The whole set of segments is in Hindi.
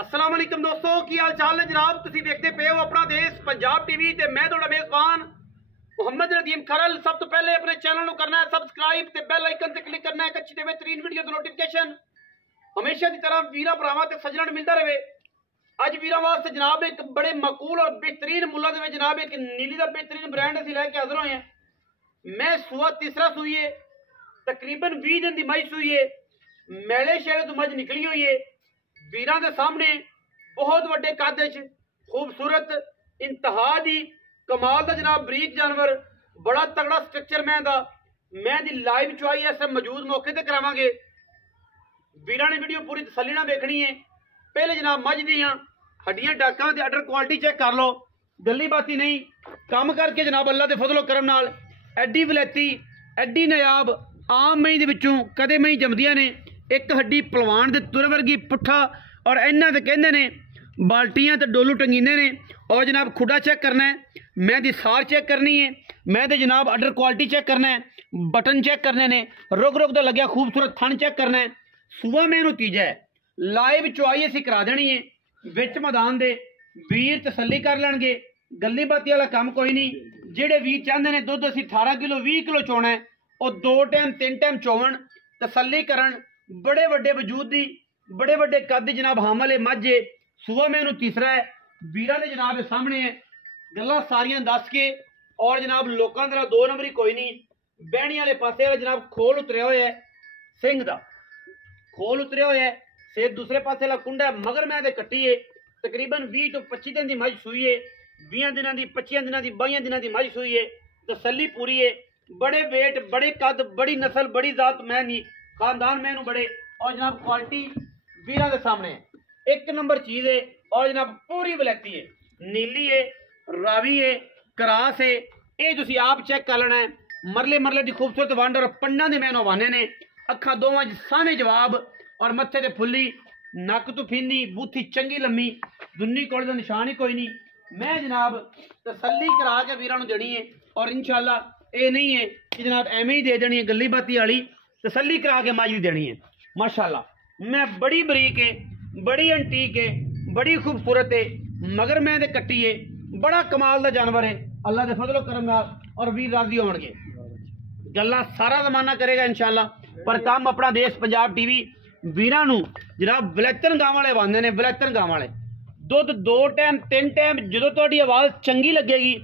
अस्सलाम वालेकुम दोस्तों की हाल चाल है जनाब। तुसीं देखते पे हो अपना देश पंजाब टीवी ते मैं तुहाडा मेज़बान मुहम्मद नदीम खरल। सब तो पहले अपने चैनल को करना है सबसक्राइब ते बेल आइकन ते क्लिक करना है अच्छी ते बेहतरीन वीडियो दी नोटिफिकेशन हमेशा की तरह वीरा भरावां ते सज्जणां मिलता रहे। अज वीरां वास्ते जनाब एक बड़े मकूल और बेहतरीन मुल्लां दे विच जनाब एक नीली दा बेहतरीन ब्रांड असीं लैके हाज़र होए हैं। मैं सुआ तीसरा सूई है, तकरीबन 20 दिन की मई सूई है, मेले शेले तो मझ निकली हुई है। वीरां दे सामने बहुत वड्डे कद च खूबसूरत इंतहा दी कमाल दा जनाब बरीक जानवर, बड़ा तगड़ा स्ट्रक्चर मैं दी लाइव चुआई इस मौजूद मौके ते करावांगे। वीरां ने वीडियो पूरी तसल्ली नाल देखनी है। पहले जनाब मझ दियां हड्डियां डाकां ते अडर क्वालिटी चेक कर लो, गल्ली बाती नहीं काम करके जनाब अल्लाह दे फजलो करम नाल एडी वलैती एडी नायाब आम मई दे विचों कदे मई जमदियां ने। एक हड्डी पलवान दे तुर वर्गी पुट्ठा और इन्हां दे कहंदे ने बाल्टियां ते डोलू टंगींदे ने। और जनाब खुडा चेक करना है, मैं दी सार चेक करनी है, मैं दे जनाब अडर क्वालिटी चेक करना है, बटन चेक करने ने, रुग रुग दा लग्या खूबसूरत थन चेक करना है। सूआ मैनू तीजा है, लाइव चुआई असीं करा देनी है। विच मैदान दे वीर तसल्ली कर लैणगे, गल्ली बाती वाला काम कोई नहीं। जेड़े वीर चाहते ने दुध असीं 18 किलो 20 किलो चोना है, और 2 टाइम 3 टाइम चोवन तसल्ली करन। बड़े वड्डे वजूद दी बड़े वड्डे कद दी जनाब हामल है मझ। सूआ मैनू तीसरा है, वीरां दे जनाब दे सामने है। गल्लां सारियां दस के और जनाब लोकां दा 2 नंबरी कोई नहीं। बैणी वाले पासे वाला जनाब खोल उतरिया होया है, सिंह दा खोल उतरिया होया है, सेब दूसरे पासे वाला कुंडा है। मगर मैं दे कट्टी है, तकरीबन 20 तो 25 दिन की मझ सूई है। 20 दिनों की 25 दिनों की 22 दिनों की मझ सूई है, तसल्ली पूरी है। बड़े वेट बड़े कद बड़ी नस्ल बड़ी जात मैं नहीं खानदान मैनू बड़े। और जनाब क्वालिटी वीरां दे सामने है, एक नंबर चीज़ है। और जनाब पूरी वलैती है, नीली है, रावी है, करास है, ये तुसीं आप चेक कर लेना है। मरले मरले की खूबसूरत वंड और पन्ना दे मैनू वाने ने, अखा दोवां साने जवाब और मत्थे ते फुल्ली, नक तो फीनी, बूथी चंगी लम्मी, दुन्नी कोल दा निशान ही कोई नहीं। मैं जनाब तसल्ली करा के वीरां नू देनी है। और इंशाअल्लाह ये नहीं है कि जनाब एवें ही दे देनी है, गली बाती वाली तसल्ली करा के माजी देनी है। माशाअल्लाह मैं बड़ी बरीक है, बड़ी अंटीक है, बड़ी खूबसूरत है, मगर मैं दे कट्टी है, बड़ा कमाल दा जानवर है। अल्लाह दे फजलो करम नाल और वीर राजी होणगे। गल्लां सारा जमाना करेगा इंशाअल्लाह, पर काम अपना देश पंजाब टीवी वीरां नू जनाब वलैतन गांव वाले वांदे ने। वलैतन गांव वाले दुध 2 टाइम 3 टाइम जो तुहाडी आवाज़ चंगी लगेगी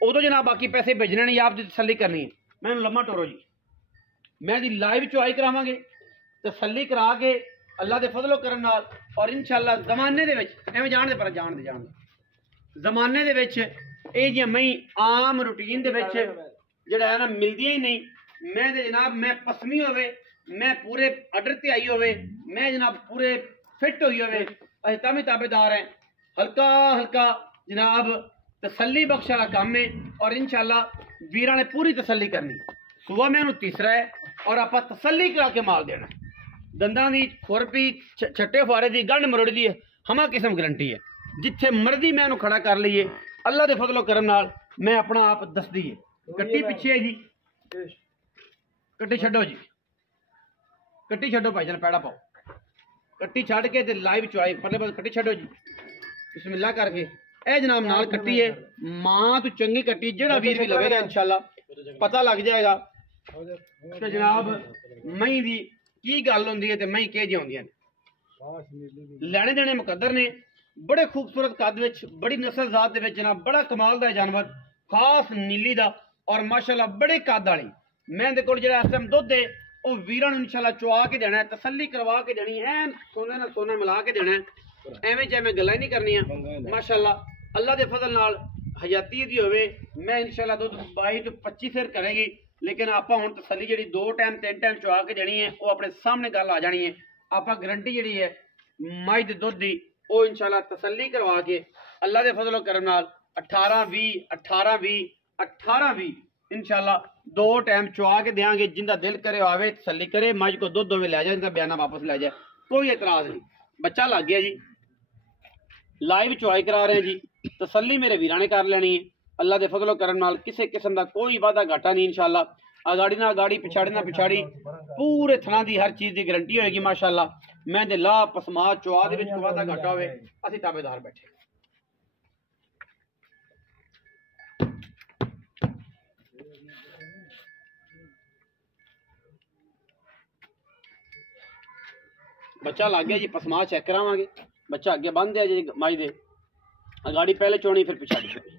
उदों जनाब बाकी पैसे भेजने ने, आप दी तसल्ली करनी है। मैनू लम्मा टोरो जी, मैं दी लाइव चुआई करावांगे, तसल्ली करा के अल्लाह दे फजलो करम नाल। और इंशाअल्लाह जमाने दे विच एवें जाण दे पर जाण दे जमाने दे विच ये जियां मई आम रूटीन दे विच जिहड़ा है ना मिलदियां ही नहीं। मैं दे जनाब मैं पसमी होवे, मैं पूरे अडर ते आई होवे, मैं जनाब पूरे फिट होई होवे, असीं तां भी ताबेदार हैं। हल्का हल्का जनाब तसल्ली बख्श वाला काम है। और इंशाअल्लाह वीरां ने पूरी तसल्ली करनी। सूआ मैनू तीसरा है और आप तसल्ली करा के माल देना। दंदां दी खुरपी छट्टे फुआरे दी गंढ मरोड़ी दी हमा किस्म गारंटी है। जिथे मर्जी मैनू खड़ा कर लीए अल्लाह दे फजलो करम नाल, मैं अपना आप दसदी है। कट्टी पिछे है जी, कट्टी छड्डो जी, कट्टी छड्डो भाई जान, पैड़ा पाओ, कट्टी छड़ के ते लाइव चुआई परले पासे कट्टी छड्डो जी, बिस्मिल्लाह करके। ए जनाब नाल कट्टी है, मां तो चंगी कट्टी, जेड़ा वीर भी लवेगा इंशाअल्लाह पता लग जाएगा कि जनाब मई दी की गल होंदी है ते मई किह जी होंदियां ने। लैने देने मुकद्दर ने, बड़े खूबसूरत कद विच बड़ी नस्ल जात दे विच जनाब बड़ा कमाल दा जानवर, खास नीली दा और माशाअल्लाह बड़े कद वाली। मैं दे कोल जेड़ा इस टाइम दुध है वो वीरां नूं इंशाअल्लाह चुआ के देना है, तसल्ली करवा के देनी है, सोने नाल सोना मिला के देना है। एवें जैवें गल्लां नहीं करनियां। माशाअल्लाह अल्लाह दे फजल नाल हयाती दी होवे, मैं इंशाअल्लाह दुध 22 तो 25 सिर करेगी। लेकिन आप हुण तसल्ली जी 2 टाइम 3 टाइम चुआ के देनी है, वो अपने सामने गल आ जानी है। आप गारंटी जी है मई दे दुध की, वो इंशाअल्लाह तसल्ली करवा के अल्लाह दे फजलो करम नाल 18-20 18-20 18-20 इंशाअल्लाह 2 टाइम चुआ के देंगे। जिंदा दिल करे आवे तसल्ली करे, मज को दुध में लै जाए, इनका बयाना वापस लै जाए, कोई एतराज नहीं। बच्चा लग गया जी, लाइव चुआई करा रहे हैं जी, तसल्ली मेरे वीरां ने कर लेनी है। अल्लाह दे फजलो करम नाल किसी किस्म का कोई वादा घाटा नहीं इंशाअल्लाह। अगाड़ी ना अगाड़ी पिछाड़ी ना पिछाड़ी पूरे थना की हर चीज़ की गारंटी होएगी माशाअल्लाह। मैं दे ला पसमा चुआ दे विच वाधा घाटा होवे असीं ताबेदार बैठे। बच्चा लग गया जी, पसमा चेक करावांगे। बच्चा अगे बंद है जी माई दे, गाड़ी पहले चोनी फिर पिछाड़ी चोनी।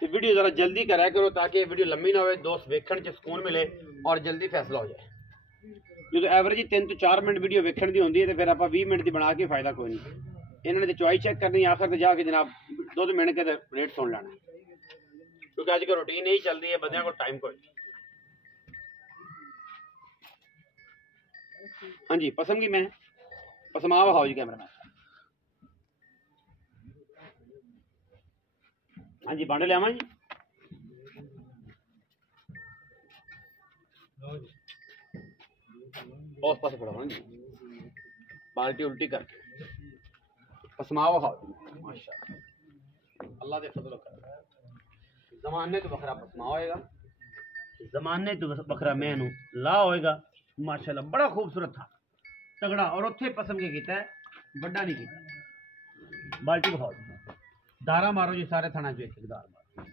तो वीडियो ज़रा जल्दी कराया करो ताकि वीडियो लंबी ना हो, दोस्त वेखण च सुकून मिले और जल्दी फैसला हो जाए। जो एवरेज 3 तो 4 मिनट वीडियो वेखण दी होंदी है तो फिर आप 20 मिनट की बना के फायदा कोई नहीं। इन्होंने तो चॉइस चेक करनी, आखिर तो जाके जनाब दुध मिन के रेट सुन लेना, क्योंकि अजकल रूटीन यही चलती है, बंदे को टाइम कोई। हाँ जी, पसंद की मैं पसमा विखाओ जी कैमरा मैन। हाँ जी, बांडे लियावा जी। उस पास फड़ावा जी, बाल्टी उल्टी करके पसमा विखाओ जी। माशाअल्लाह अल्लाह दे फजल कर जमाने तो बखरा पसमा होएगा, जमाने तो बखरा मैनू ला होएगा। माशाअल्लाह बड़ा खूबसूरत था, तगड़ा, और उत्थे पसंद के कीता है, बड़ा नहीं कीता। बाल्टी विखाओ जी, दारा मारो जी सारे थाना जो एक दार मारो।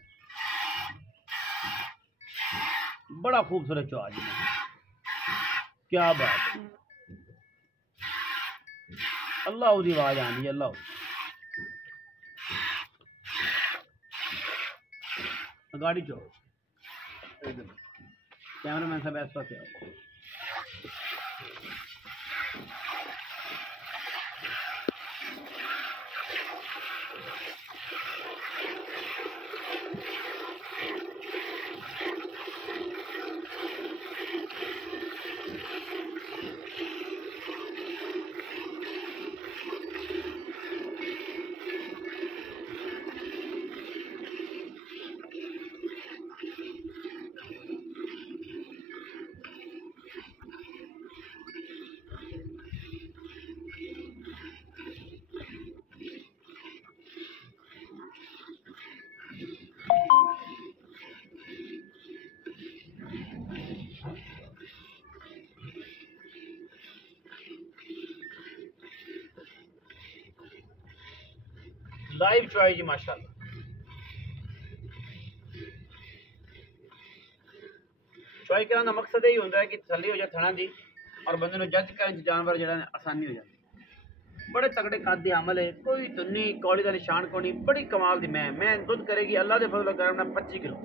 बड़ा खूबसूरत चौआ जी, क्या बात है। अल्लाह उदी आवाज आनी है, अल्लाह गाड़ी चो कैमरा मैन साहब ऐसा क्या लाइव चॉइस जी। माशाअल्लाह चॉइस करने का मकसद यही होता है कि तसल्ली हो जाए थना दी और बंदे जज करने जानवर जो आसानी हो जाती। बड़े तगड़े कद के अमल है, कोई तुन्नी कौड़ी का निशान को नहीं, बड़ी कमाल दी मैं दुध करेगी अल्लाह के फजल करम 25 किलो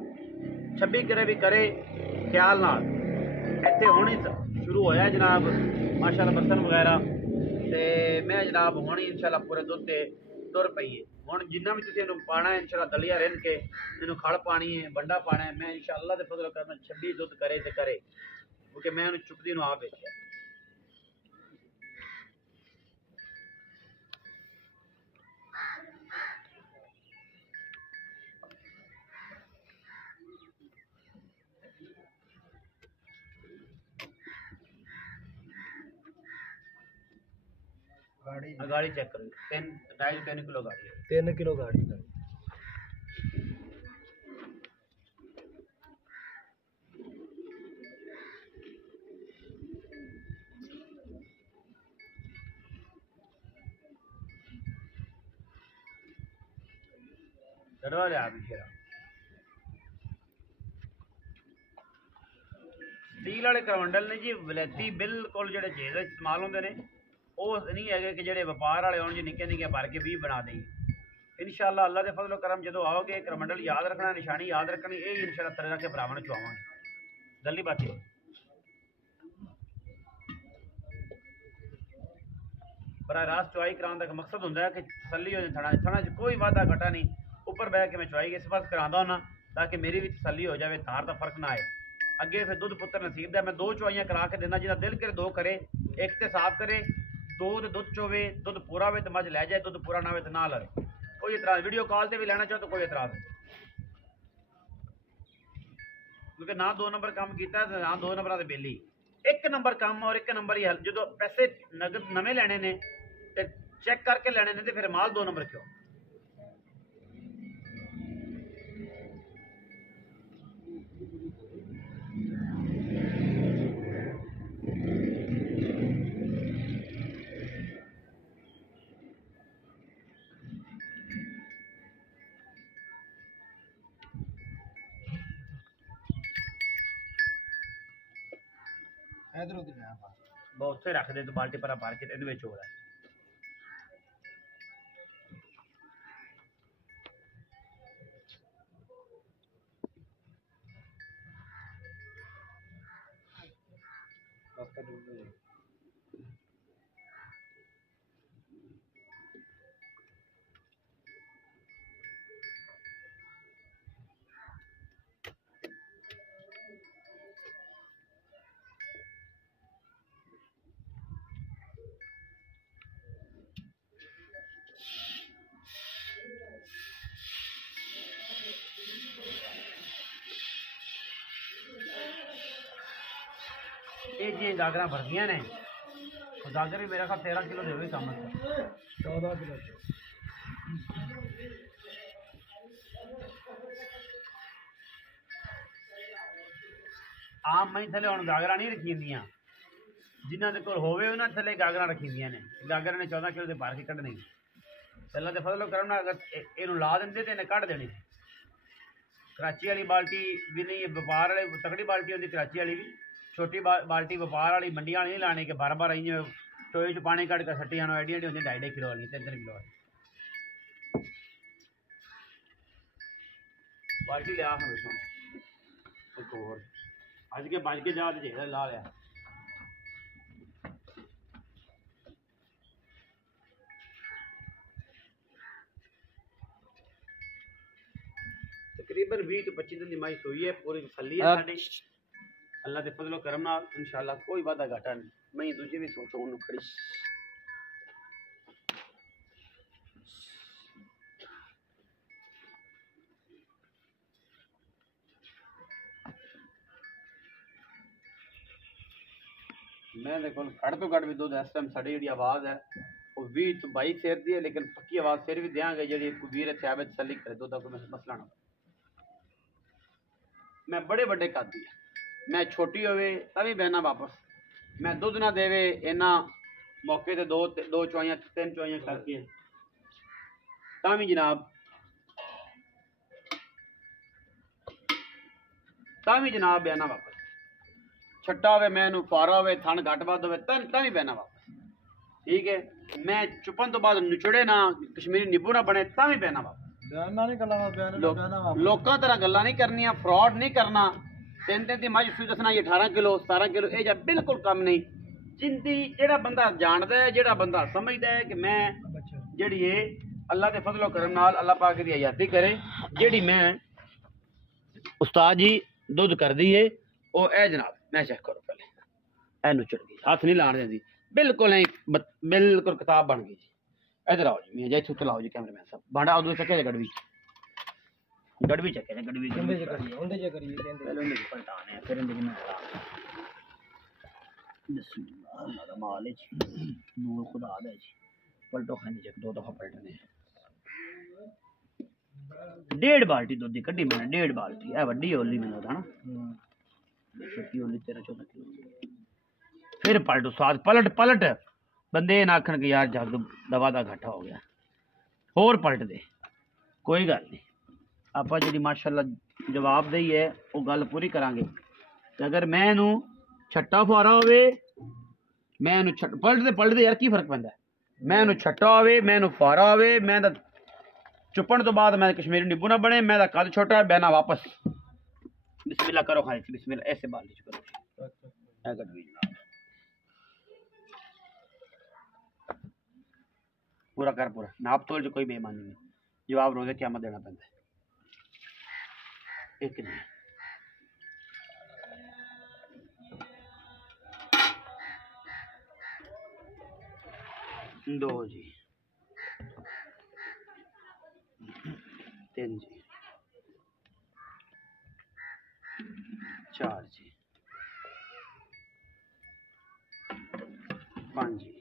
26 करे भी करे ख्याल ना। इतने होनी शुरू होया जनाब माशाअल्लाह बसन वगैरह, तो मैं जनाब होनी इंशाल्लाह पूरे दुध से तुर पई है। हुण जिन्ना भी तुसीं इहनूं पाना है इंशाल्लाह दलिया रिन के इहनूं खड़ पानी है, बंडा पाना है। मैं इंशाल्लाह दे फजल करम 26 दुध करे तो करे, क्योंकि मैं उन्हें चुकदी नूं आप वेखिया। गाड़ी चेक करो, 3 किलो गाड़ी है, 3 किलो गाड़ी का चढ़वा लिया शेरा। स्टील वाले करवंडल ने जी वलैती बिल्कुल जो चीज़ इस्तेमाल होंगे ने, वो नहीं है कि जो व्यापार वाले होने निक्के निक्के भर के 20 बना दें। इंशाअल्लाह अल्लाह के फजल करम जो आओगे करमंडल याद रखना, निशानी याद रखनी, यही इंशाअल्लाह तरह के भरावान चुआवांगे। गली बात है बरा रास्त चुआई कराने का मकसद होंगे कि तसली हो जाए थना थना कोई वाधा घटा नहीं। ऊपर बह के मैं चुआई इस पास करा होना ताकि मेरी भी तसली हो जाए, धार का फर्क ना आए। अगे फिर दुध पुत्र नसीब है, मैं 2 चुआइयां करा के देना, जिन्हें दिल करे 2 करे, एक तो साफ करे, 2 तो दुध चोवे, दुध पूरा हो तो मज लै जाए, दुध पूरा ना हो तो ना लवे। कोई इतराज वीडियो कॉल से भी लेना चाहो तो कोई इतराज नहीं, क्योंकि ना 2 नंबर काम किया ना 2 नंबर से बेली। 1 नंबर काम और 1 नंबर ही जो पैसे नगद नवे लेने ने ते चेक करके लेने ने, तो फिर माल 2 नंबर क्यों। इधर उधर है बहुत उत्थे रख दे तो बाल्टी पर भर के इहदे विच हो रहा रास्ता ढूंढ लो ये जी गागरा भरदियां ने गागर भी मेरा ख्याल 13 किलो दे कम 14 किलो आम मई थले हुण गागरा नहीं रखी हुंदियां जिन्हां दे कोल होवे उन्हां थले गागरा रखी हुंदियां ने गागर ने 14 किलो दे भर के कढने पहला तो फजलो करम ना अगर इहनूं ला दिंदे ते इहने कढ देनी कराची वाली बाल्टी भी नहीं व्यापार वाले तगड़ी बाल्टी होंदी कराची वाली भी छोटी बाल्टी व्यापार वाली मंडियां वाली नहीं लाने के बार बार इं टोए च पानी कढ़ के सट्टी आना एडी एडी होंदी 2.5 किलो वाली 3 किलो वाली बाल्टी लिया हमेशा एक और अज के बज के जा जेड़ा ला लिया तकरीबन 20 तो 25 दिन की माई सोई है पूरी फली है साडी अल्लाह के फजलो करम नाल इंशाल्लाह कोई वादा घाटा नहीं मैं दूजे भी सोचो उन्होंने खड़ी मैं देखो घट तो घट भी दुध इस टाइम साड़ी जी आवाज़ है वो 20 तो 22 शेर दी है लेकिन पक्की आवाज़ फिर भी देंगे जी वीर इतने आवे तसली करे दुध को मसला ना मैं बड़े बड़े कादी है मैं छोटी होवे तभी बहना वापस मैं दुध ना देवे इन्ना मौके ते दो चुआइयां 3 चुआइयां करके तामी जनाब बहना वापस छट्टा होवे मैं फारा होवे थन घट वध होवे तामी बहना वापस ठीक है मैं चुपन तो बाद निचड़े ना कश्मीरी नींबू ना बने तामी बहना वापस लोकां तरह गल्लां नहीं करनियां फ्रॉड नहीं करना 3 दी मज सूई दसना 18 किलो 17 किलो ये जा बिल्कुल कम नहीं जिंदी जेड़ा बंदा जानदा है जेड़ा बंदा समझदा है कि मैं जेड़ी है अल्लाह के फजलो करम नाल अल्लाह पाक दी हयाती करे जेड़ी मैं उस्ताद जी दुध कर दी है ओ ए जनाब मैं चेक करो पहले ए नुचड़ गई हाथ नहीं लाने देंदी बिल्कुल बिल्कुल किताब बन गई जी इधर आओ जी मैं जा इत्थों चलाओ जी कैमरामैन साहब बांडा उधर चके गड़वी चके गड़वी उंदे जे करिए पहले उंदे पलटाने फिर उंदे में बिस्मिल्लाह अल्लाह दा माल है जी नूर खुदा दा जी पलटो खाने चक 2 दफा पलटने 1.5 बाल्टी दूध दी कड्डी मैंने 1.5 बाल्टी है वड्डी ओली मैंने होता ना छोटी ओली 13-14 किलो फिर पलटो साथ पलट बंदे ना आखन कि यार जग दवा दा घाटा हो गया होर पलट दे कोई गल नहीं आप जी माशाल्लाह जवाब दई है वो गल पूरी करांगे अगर मैं नू छट्टा फुआरा होवे मैं नू पलट दे यार की फर्क पैंदा मैं नू छट्टा होवे मैं नू फुआरा होवे मैं दा चुपन तो बाद मैं कश्मीरी नींबू ना बने मैं दा कद छोटा है बहना वापस बिस्मिल्लाह करो खाली बिस्मिल्लाह ऐसे बाल करो ऐ गडवी जनाब पूरा कर पूरा नाप तोल जो कोई बेईमानी नहीं जवाब रोजे क़यामत देना पैंदा एक नहीं 2 जी 3 जी 4 जी 5 जी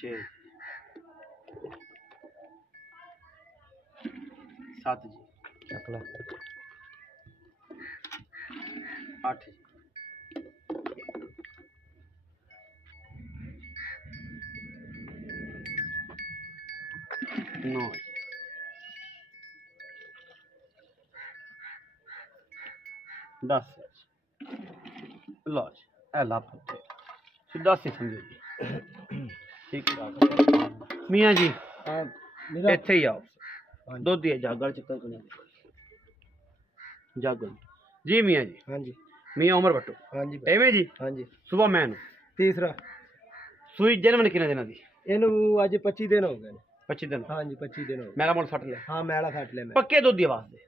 6 7 जी 8 जी 9 जी 10 10 लो जी ए ला पत्ते सीधा सी समझो जी ठीक है मियाँ जी मेरा ਇੱਥੇ ਹੀ ਆਓ ਦੁੱਧ ਦੀ ਜਾਗਲ ਚੱਕਰ ਕੋਨੇ ਜਾਗਲ ਜੀ ਮੀਆਂ ਜੀ हाँ जी ਮੀਆਂ ਉਮਰ ਭੱਟੋ हाँ जी ਐਵੇਂ ਜੀ हाँ जी ਸਵੇਰ ਮੈਂ ਨੂੰ तीसरा ਸੂਈ ਜਨਮ ਕਿੰਨੇ ਦਿਨਾਂ ਦੀ ਇਹਨੂੰ ਅੱਜ 25 ਦਿਨ ਹੋ ਗਏ ਨੇ 25 ਦਿਨ हाँ जी 25 दिन हो गए ਮੇਰਾ ਮੁੱਲ ਫਟ ਲਿਆ हाँ मैला फट लिया मैं ਪੱਕੇ ਦੁੱਧ ਦੀ ਆਵਾਜ਼ ਦੇ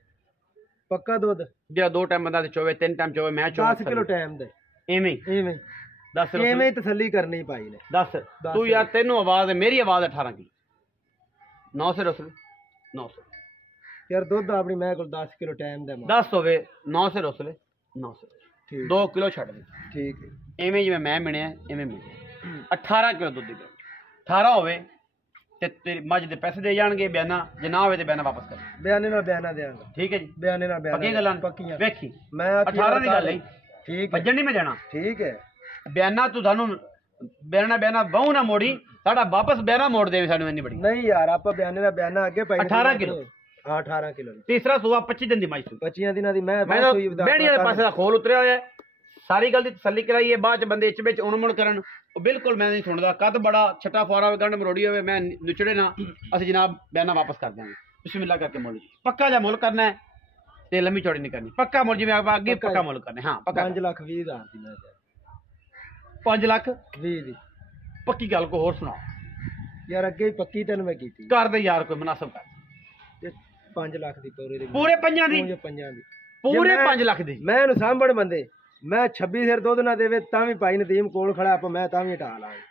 पक्का दूध ਜਿਹੜਾ 2 ਟਾਈਮ ਬੰਦਾ ਤੇ ਚੋਵੇ 3 ਟਾਈਮ ਚੋਵੇ ਮੈਂ 10 किलो टाइम दे ਐਵੇਂ ਹੀ एवें 10 एवें ही तसल्ली करनी पाई ने 10 ਤੂੰ ਯਾਰ ਤੈਨੂੰ ਆਵਾਜ਼ ਹੈ ਮੇਰੀ ਆਵਾਜ਼ 18 ਕੀ 900 ਰਸਲ 900 यार दूध अपनी मैं को 10 किलो टाइम दे 10 ਹੋਵੇ 900 ਰਸਲ 900 ठीक 2 ਕਿਲੋ ਛੱਡ ਦੇ ठीक है ਐਵੇਂ ਜਿਵੇਂ ਮੈਂ ਮਿਣਿਆ ਐਵੇਂ ਮਿਣਿਆ 18 ਕਿਲੋ ਦੁੱਧ ਦੀ ਗਰੰਟੀ 18 ਹੋਵੇ ਤੇ ਤੇਰੀ ਮੱਝ ਦੇ ਪੈਸੇ ਦੇ ਜਾਣਗੇ ਬਿਆਨਾ ਜੇ ਨਾ ਹੋਵੇ ਤੇ ਬਿਆਨਾ ਵਾਪਸ ਕਰ बयाने ना बयाना देंगा ਠੀਕ ਹੈ ਜੀ बयाने ना बयाना ਪੱਕੀ ਗੱਲਾਂ पक्कियां ਵੇਖੀ मैं 18 ਦੀ ਗੱਲ ਹੈ ठीक है ਭੱਜਣ ਨਹੀਂ ਮੈਂ ਜਾਣਾ ठीक है ਬਿਆਨਾ ਤੂੰ ਸਾਨੂੰ ਬਿਆਨਾ ਬਹੁ ਨਾ ਮੋੜੀ ਸਾਡਾ ਵਾਪਸ ਬਿਆਨਾ ਮੋੜ ਦੇਵੇ ਸਾਨੂੰ ਇੰਨੀ ਬੜੀ नहीं यार आप बयाने ना बयाना आगे पाई 18 किलो। हाँ 18 किलो ਤੀਸਰਾ ਸੂਆ 25 ਦਿਨ ਦੀ ਮਾਈ ਸੂ 25 ਦਿਨਾਂ ਦੀ ਮੈਂ ਮੈਂ ਤਾਂ ਬਹਿਣੀ ਵਾਲੇ ਪਾਸੇ ਦਾ ਖੋਲ ਉਤਰਿਆ ਹੋਇਆ ਹੈ। ਸਾਰੀ ਗੱਲ ਦੀ ਤਸੱਲੀ ਕਰਾਈ ਹੈ ਬਾਅਦ ਚ ਬੰਦੇ ਵਿੱਚ ਉਣਮਣ ਕਰਨ ਉਹ ਬਿਲਕੁਲ ਮੈਂ ਨਹੀਂ ਸੁਣਦਾ ਕੱਦ ਬੜਾ ਛੱਟਾ ਫੁਆਰਾ ਹੋਵੇ ਗੰਢ ਮਰੋੜੀ ਹੋਵੇ ਮੈਂ ਨੁਚੜੇ ਨਾ ਅਸੀਂ ਜਨਾਬ ਬਿਆਨਾ ਵਾਪਸ ਕਰ ਦਿਆਂਗੇ ਬਿਸਮਿਲ੍ਲਾ ਕਰਕੇ ਮੁੱਲ ਜੀ ਪੱਕਾ ਜਿਹਾ ਮੁੱਲ ਕਰਨਾ ਹੈ ਤੇ ਲੰਮੀ ਚੌੜੀ ਨਹੀਂ ਕਰਨੀ ਪੱਕਾ ਮੁੱਲ ਜਿਵੇਂ ਆਪਾਂ ਅੱਗੇ ਪੱਕਾ ਮੁੱਲ ਕਰਨਾ ਹਾਂ ਪੱਕਾ 5,20,000 ਦੀ ਮੈਂ 5 ਲੱਖ 20 ਦੀ ਪੱਕੀ ਗੱਲ ਕੋ ਹੋਰ ਸੁਣਾਓ ਯਾਰ ਅੱਗੇ ਹੀ ਪੱਕੀ ਤੈਨੂੰ ਮੈਂ ਕੀਤੀ ਕਰ ਦੇ ਯਾਰ ਕੋਈ ਮੁਨਾਸਬ ਕਰ ਤੇ 5 ਲੱਖ ਦੀ ਪੂਰੇ ਦੀ ਪੂਰੇ ਪੰਜਾਂ ਦੀ ਪੰਜਾਂ ਦੀ ਪੂਰੇ ਮੈਂ- 5 ਲੱਖ ਦੀ ਮੈਂ ਇਹਨੂੰ ਸਾਂਭਣ ਬੰਦੇ ਮੈਂ 26 ਸਿਰ ਦੁੱਧ ਨਾ ਦੇਵੇ ਤਾਂ ਵੀ ਭਾਈ ਨਦੀਮ ਕੋਲ ਖੜਾ ਆਪਾਂ ਮੈਂ ਤਾਂ ਵੀ ਹਟਾ ਲਾਂਗਾ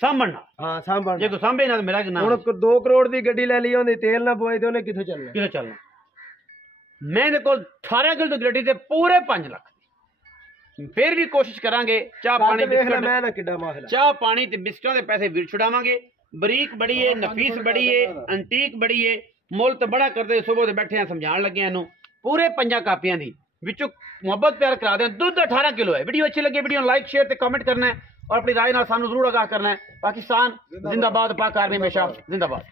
ਸਾਂਭਣਾ ਹਾਂ ਸਾਂਭਣ ਜੇ ਕੋਈ ਸਾਂਭੇ ਨਾ ਤਾਂ ਮੇਰਾ ਨਾ ਹੁਣ 2 ਕਰੋੜ ਦੀ ਗੱਡੀ ਲੈ ਲਈ ਉਹਦੀ ਤੇਲ ਨਾ ਪੋਏ ਤੇ ਉਹਨੇ ਕਿੱਥੋਂ ਚੱਲਣਾ ਕਿਹਨੇ ਚੱਲਣਾ ਮੈਂ ਇਹਦੇ ਕੋਲ 18 ਕਿਲੋ ਦੀ ਗਰੰਟੀ ਤੇ ਪੂਰੇ 5 ਲੱਖ ਦੀ। ਫਿਰ ਵੀ ਕੋਸ਼ਿਸ਼ ਕਰਾਂਗੇ ਚਾਹ ਪਾਣੀ ਵੇਖ ਲੈ ਬਿਸਕੁਟ ਮੈਂ ਨਾ ਕਿੱਡਾ ਮਾਹਲਾ ਚਾਹ ਪਾਣੀ ਤੇ ਬਿਸਕੁਟਾਂ ਦੇ ਪੈਸੇ ਵੀਰ ਛੁਡਾਵਾਂਗੇ ਬਰੀਕ ਬੜੀ ਏ ਨਫੀਸ ਬੜੀ ਏ ਐਂਟੀਕ ਬੜੀ ਏ ਮੁੱਲ ਤਾਂ ਬੜਾ ਕਰਦੇ ਸਵੇਰ ਦੇ ਬੈਠੇ ਆ ਸਮਝਾਉਣ ਲੱਗੇ ਇਹਨੂੰ ਪੂਰੇ 5 ਕਾਪੀਆਂ ਦੀ ਵਿੱਚੋਂ ਮੁਹੱਬਤ ਪਿਆਰ ਕਰਾ ਦੇ ਦੁੱਧ 18 ਕਿਲੋ ਹੈ ਵੀਡੀਓ ਅੱਛੀ ਲੱਗੇ ਵੀਡੀਓ ਨੂੰ ਲਾਈਕ ਸ਼ੇਅਰ ਤੇ ਕਮੈਂਟ ਕਰਨਾ ਹੈ और अपनी राय ਨਾਲ ਸਾਨੂੰ ਜ਼ਰੂਰ ਆਗਾਹ ਕਰਨਾ ਹੈ पाकिस्तान जिंदाबाद पाक आर्मी हमेशा जिंदाबाद